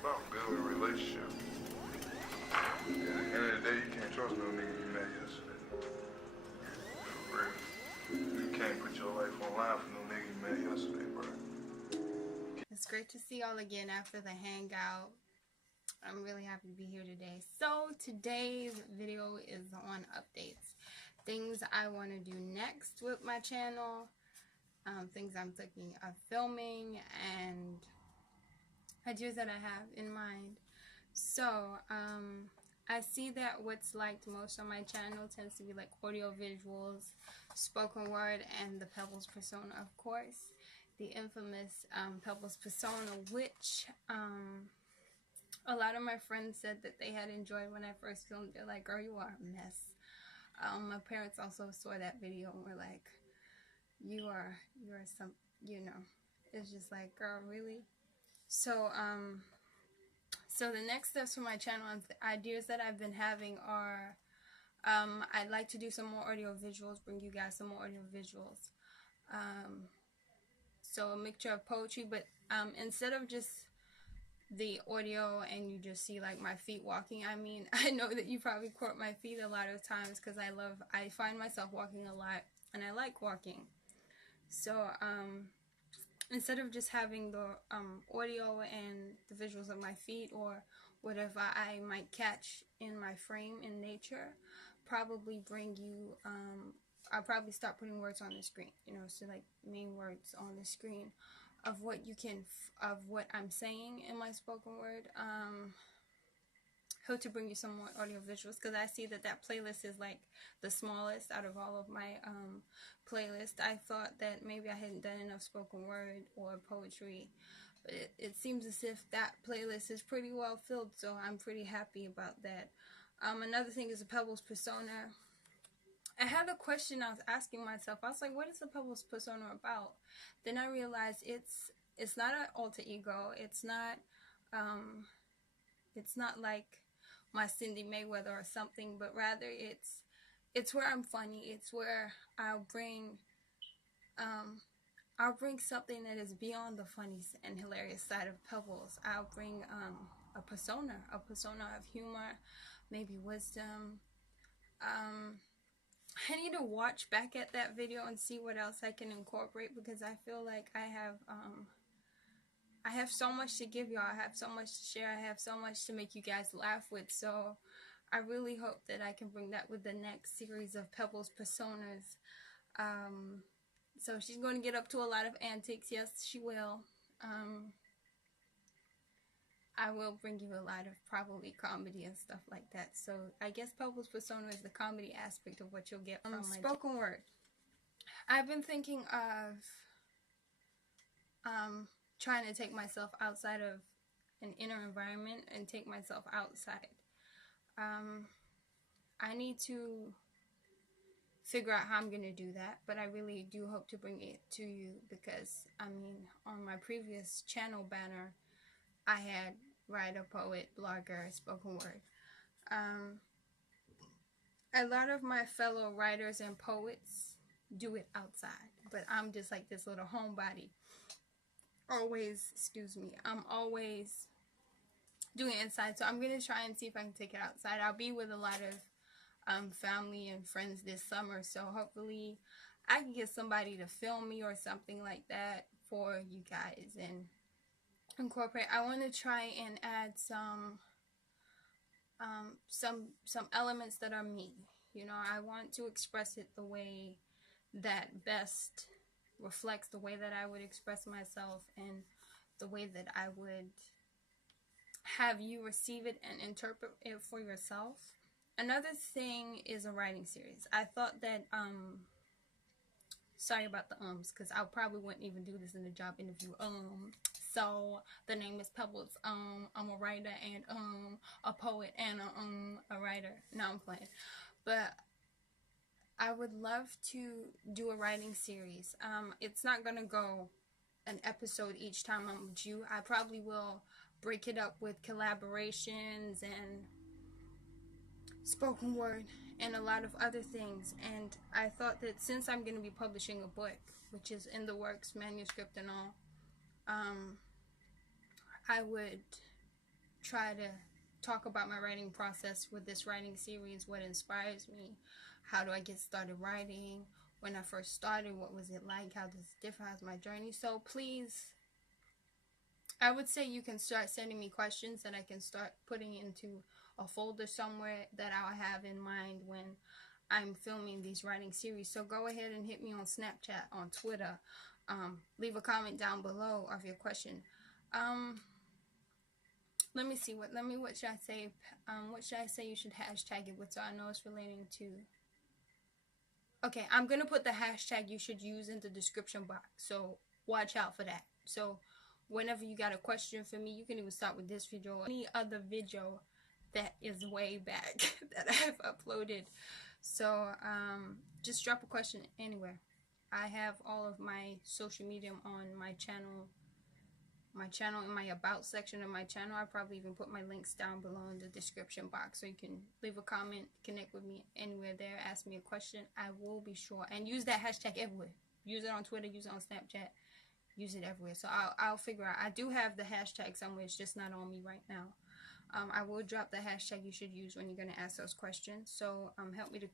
about building a relationship. Yeah, at the end of the day, you can't trust no nigga you met yesterday. For real. You can't put your life on line for no nigga you met yesterday, bro. It's great to see y'all again after the hangout. I'm really happy to be here today. So today's video is on updates. Things I want to do next with my channel. Things I'm thinking of filming and ideas that I have in mind. So, I see that what's liked most on my channel tends to be like audio visuals, spoken word, and the Pebbles persona, of course. The infamous Pebbles persona, which a lot of my friends said that they had enjoyed when I first filmed. They're like, girl, you are a mess. My parents also saw that video and were like, you are some, you know, it's just like, girl, really? So, so the next steps for my channel and the ideas that I've been having are, I'd like to do some more audio visuals, bring you guys some more audio visuals. So a mixture of poetry, but instead of just the audio and you just see like my feet walking, I mean, I know that you probably caught my feet a lot of times because I find myself walking a lot and I like walking. So, instead of just having the audio and the visuals of my feet or whatever I might catch in my frame in nature, probably bring you, I'll probably start putting words on the screen, you know, so like main words on the screen of what you can, of what I'm saying in my spoken word. Hope to bring you some more audio visuals because I see that that playlist is like the smallest out of all of my playlists. I thought that maybe I hadn't done enough spoken word or poetry, but it seems as if that playlist is pretty well filled, so I'm pretty happy about that. Another thing is the Pebbles persona. I had a question I was asking myself. I was like, what is the Pebbles persona about? Then I realized it's not an alter ego. It's not like my Cindy Mayweather or something, but rather it's where I'm funny. It's where I'll bring something that is beyond the funny and hilarious side of Pebbles. I'll bring a persona of humor, maybe wisdom. I need to watch back at that video and see what else I can incorporate because I feel like I have so much to give y'all. I have so much to share. I have so much to make you guys laugh with. So I really hope that I can bring that with the next series of Pebbles personas. So she's going to get up to a lot of antics. Yes, she will. I will bring you a lot of probably comedy and stuff like that. So I guess Pebbles persona is the comedy aspect of what you'll get from my spoken word. I've been thinking of trying to take myself outside of an inner environment and take myself outside. I need to figure out how I'm going to do that, but I really do hope to bring it to you because, I mean, on my previous channel banner, I had writer, poet, blogger, spoken word. A lot of my fellow writers and poets do it outside, but I'm just like this little homebody. I'm always doing it inside, so I'm going to try and see if I can take it outside. I'll be with a lot of family and friends this summer, so hopefully I can get somebody to film me or something like that for you guys and incorporate. I want to try and add some elements that are me. You know, I want to express it the way that best reflects the way that I would express myself and the way that I would have you receive it and interpret it for yourself. Another thing is a writing series. I thought that, sorry about the because I probably wouldn't even do this in a job interview. So the name is Pebbles. I'm a writer and a poet and a writer. No, I'm playing. But I would love to do a writing series. It's not gonna go an episode each time I'm with you. I probably will break it up with collaborations and spoken word and a lot of other things. And I thought that since I'm going to be publishing a book, which is in the works, manuscript and all, I would try to talk about my writing process with this writing series, what inspires me, how do I get started writing, when I first started, what was it like, how does it differ, how's my journey. So please, I would say you can start sending me questions that I can start putting into a folder somewhere that I'll have in mind when I'm filming these writing series. So go ahead and hit me on Snapchat, on Twitter. Leave a comment down below of your question. Let me see, what should I say? What should I say you should hashtag it with, so I know it's relating to... Okay, I'm going to put the hashtag you should use in the description box, so watch out for that. So whenever you got a question for me, you can even start with this video or any other video that is way back that I've uploaded. So just drop a question anywhere. I have all of my social media on my channel, in my about section of my channel. I probably even put my links down below in the description box, so you can leave a comment, connect with me anywhere there, ask me a question. I will be sure, and use that hashtag everywhere. Use it on Twitter, use it on Snapchat, use it everywhere. So I'll figure out. I do have the hashtag somewhere, it's just not on me right now. I will drop the hashtag you should use when you're going to ask those questions. So help me to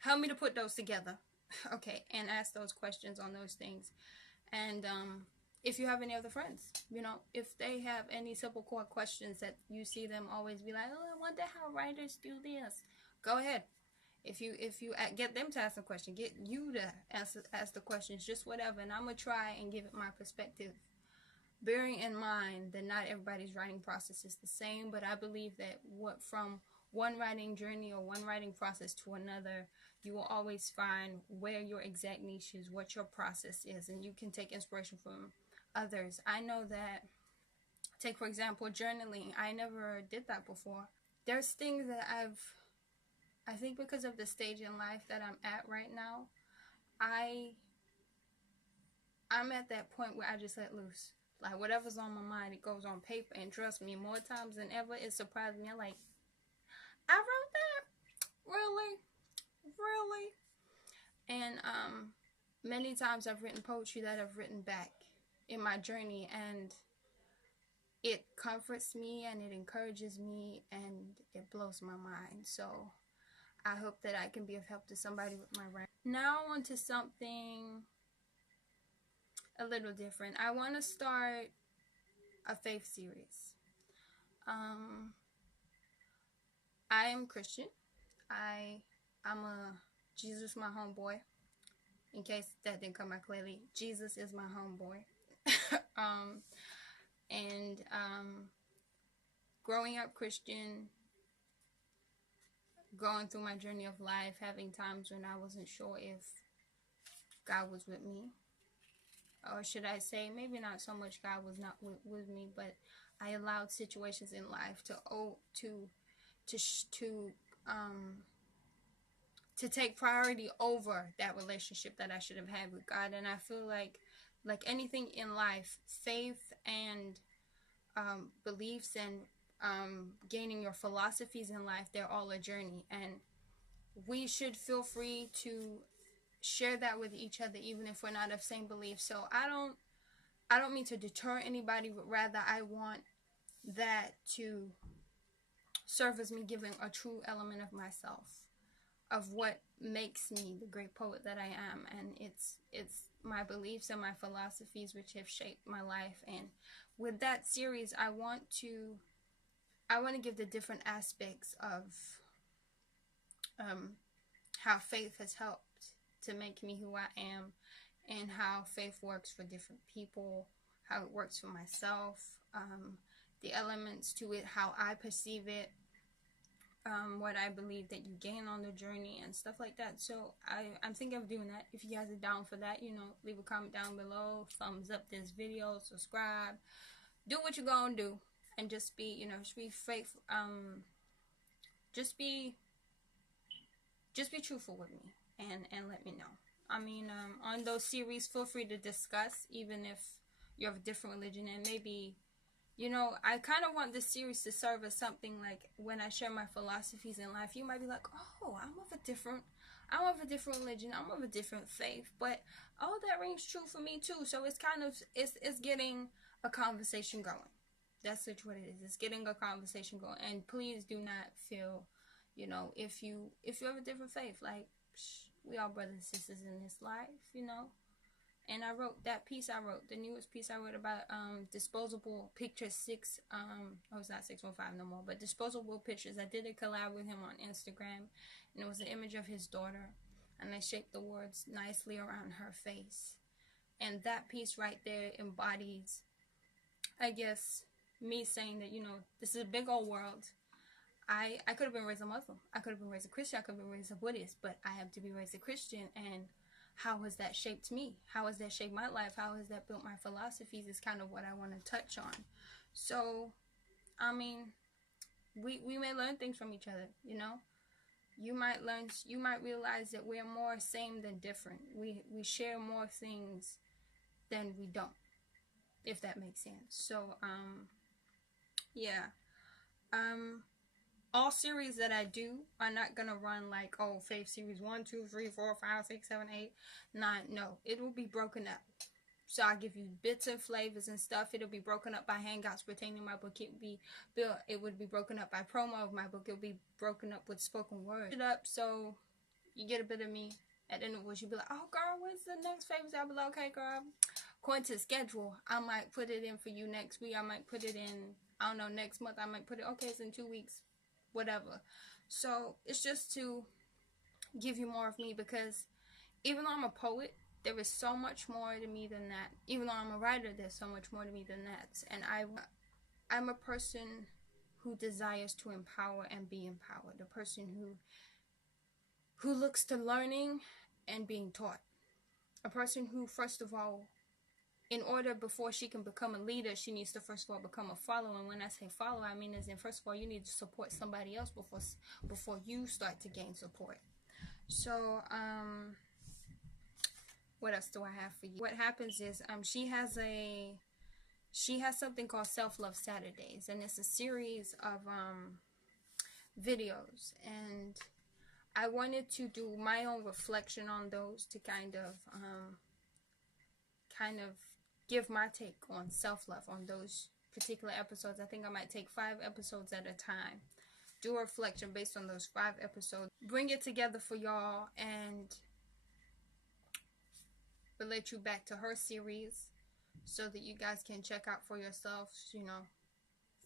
help me to put those together. Okay, and ask those questions on those things. And if you have any other friends, you know, if they have any simple core questions that you see them always be like, oh, I wonder how writers do this, go ahead. If you get them to ask a question, get you to ask the questions, just whatever, and I'm gonna try and give it my perspective, bearing in mind that not everybody's writing process is the same. But I believe that from one writing journey or one writing process to another, you will always find where your exact niche is, what your process is, and you can take inspiration from others. I know that, take for example, journaling. I never did that before. There's things that I think because of the stage in life that I'm at right now, I'm at that point where I just let loose. Like, whatever's on my mind, it goes on paper, and trust me, more times than ever, it surprised me. I'm like, I wrote that? Really? And many times I've written poetry that I've written back in my journey, and it comforts me and it encourages me and it blows my mind. So I hope that I can be of help to somebody with my writing. Now on to something a little different. I want to start a faith series. I am Christian. I'm a Jesus my homeboy. In case that didn't come out clearly, Jesus is my homeboy. Growing up Christian, going through my journey of life, having times when I wasn't sure if God was with me, or should I say, maybe not so much God was not with me, but I allowed situations in life to take priority over that relationship that I should have had with God. And I feel like anything in life, faith and beliefs and gaining your philosophies in life, they're all a journey, and we should feel free to share that with each other, even if we're not of same beliefs. So I don't mean to deter anybody, but rather I want that to serve as me giving a true element of myself, of what makes me the great poet that I am. And it's my beliefs and my philosophies which have shaped my life. And with that series, I want to give the different aspects of how faith has helped to make me who I am, and how faith works for different people, how it works for myself, the elements to it, how I perceive it, what I believe that you gain on the journey and stuff like that. So I'm thinking of doing that. If you guys are down for that, you know, leave a comment down below, thumbs up this video, subscribe, do what you're gonna do, and just be, you know, just be faithful, just be truthful with me, and let me know. I mean, on those series, feel free to discuss, even if you're of a different religion. And maybe, you know, I kind of want this series to serve as something like, when I share my philosophies in life, you might be like, oh, I'm of a different religion, I'm of a different faith, but oh, that rings true for me too. So it's kind of, it's getting a conversation going. That's what it is. It's getting a conversation going. And please do not feel, you know, if you have a different faith, like, we all brothers and sisters in this life, you know. And I wrote that piece. The newest piece I wrote about disposable pictures. It's not 615 no more, but disposable pictures. I did a collab with him on Instagram, and it was an image of his daughter, and I shaped the words nicely around her face. And that piece right there embodies, I guess, me saying that, you know, this is a big old world. I could have been raised a Muslim. I could have been raised a Christian. I could have been raised a Buddhist, but I have to be raised a Christian. And how has that shaped me? How has that shaped my life? How has that built my philosophies is kind of what I want to touch on. So, I mean, we may learn things from each other, you know. You might realize that we're more same than different. We share more things than we don't, if that makes sense. So, yeah. All series that I do are not gonna run like, oh, Faith series 1, 2, 3, 4, 5, 6, 7, 8, 9. No, it will be broken up. So I'll give you bits and flavors and stuff. It'll be broken up by hangouts pertaining to my book. It would be broken up by promo of my book. It'll be broken up with spoken word. So you get a bit of me. At the end of which you'll be like, oh girl, when's the next favors? I'll be like, okay girl, according to the schedule, I might put it in for you next week. I might put it in, I don't know, next month. I might put it, okay, it's in 2 weeks. Whatever. So it's just to give you more of me, because even though I'm a poet, there is so much more to me than that. Even though I'm a writer, there's so much more to me than that. And I'm a person who desires to empower and be empowered. A person who looks to learning and being taught. A person who, first of all, in order, before she can become a leader, she needs to first of all become a follower. And when I say follow, I mean as in, first of all, you need to support somebody else before you start to gain support. So, what else do I have for you? What happens is, she has something called Self-Love Saturdays, and it's a series of videos, and I wanted to do my own reflection on those to kind of give my take on self-love on those particular episodes. I think I might take 5 episodes at a time, do a reflection based on those 5 episodes, bring it together for y'all, and relate you back to her series so that you guys can check out for yourselves, you know,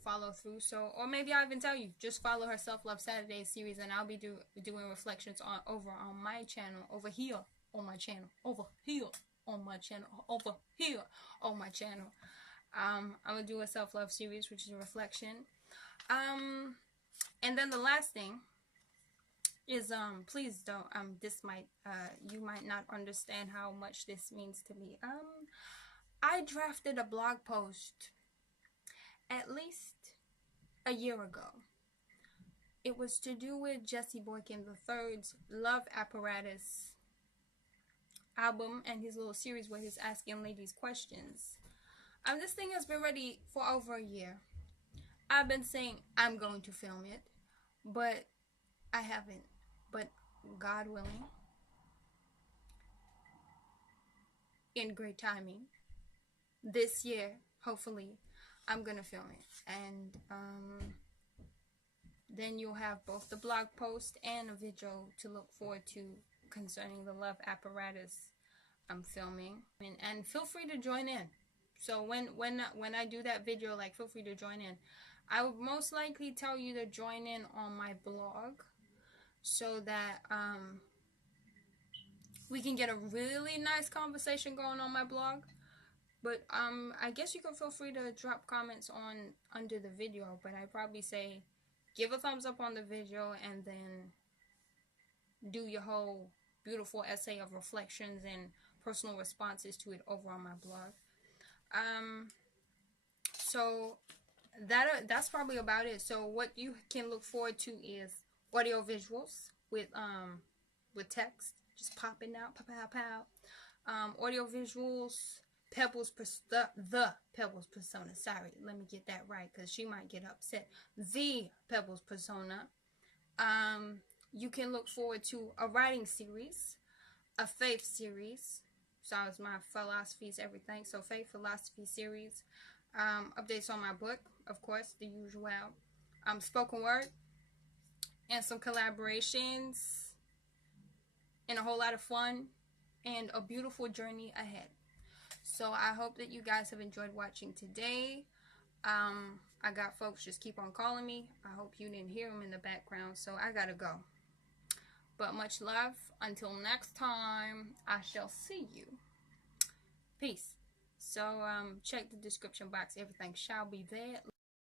follow through. So, or maybe I'll even tell you, just follow her Self-Love Saturday series, and I'll be doing reflections over on my channel, over here on my channel, over here on my channel, over here on my channel. I'm gonna do a self-love series, which is a reflection. And then the last thing is, please don't, this might, you might not understand how much this means to me. I drafted a blog post at least a year ago. It was to do with Jesse Boykin III's Love Apparatus album and his little series where he's asking ladies questions. This thing has been ready for over a year. I've been saying I'm going to film it, but I haven't. But God willing, in great timing, this year, hopefully, I'm gonna film it. And then you'll have both the blog post and a video to look forward to concerning the Love Apparatus I'm filming. And feel free to join in. So when I do that video, like, feel free to join in. I would most likely tell you to join in on my blog so that we can get a really nice conversation going on my blog. But I guess you can feel free to drop comments under the video, but I probably say give a thumbs up on the video and then do your whole beautiful essay of reflections and personal responses to it over on my blog. So that's probably about it. So what you can look forward to is audio visuals with text just popping out, pow. Audio visuals, the Pebbles persona. Sorry, let me get that right because she might get upset. The Pebbles persona. You can look forward to a writing series, a faith series. So it's my philosophies, everything. So faith, philosophy series. updates on my book, of course, the usual. Spoken word, and some collaborations, and a whole lot of fun, and a beautiful journey ahead. So I hope that you guys have enjoyed watching today. I got folks just keep on calling me. I hope you didn't hear them in the background, so I gotta go. But much love. Until next time, I shall see you. Peace. So check the description box. Everything shall be there.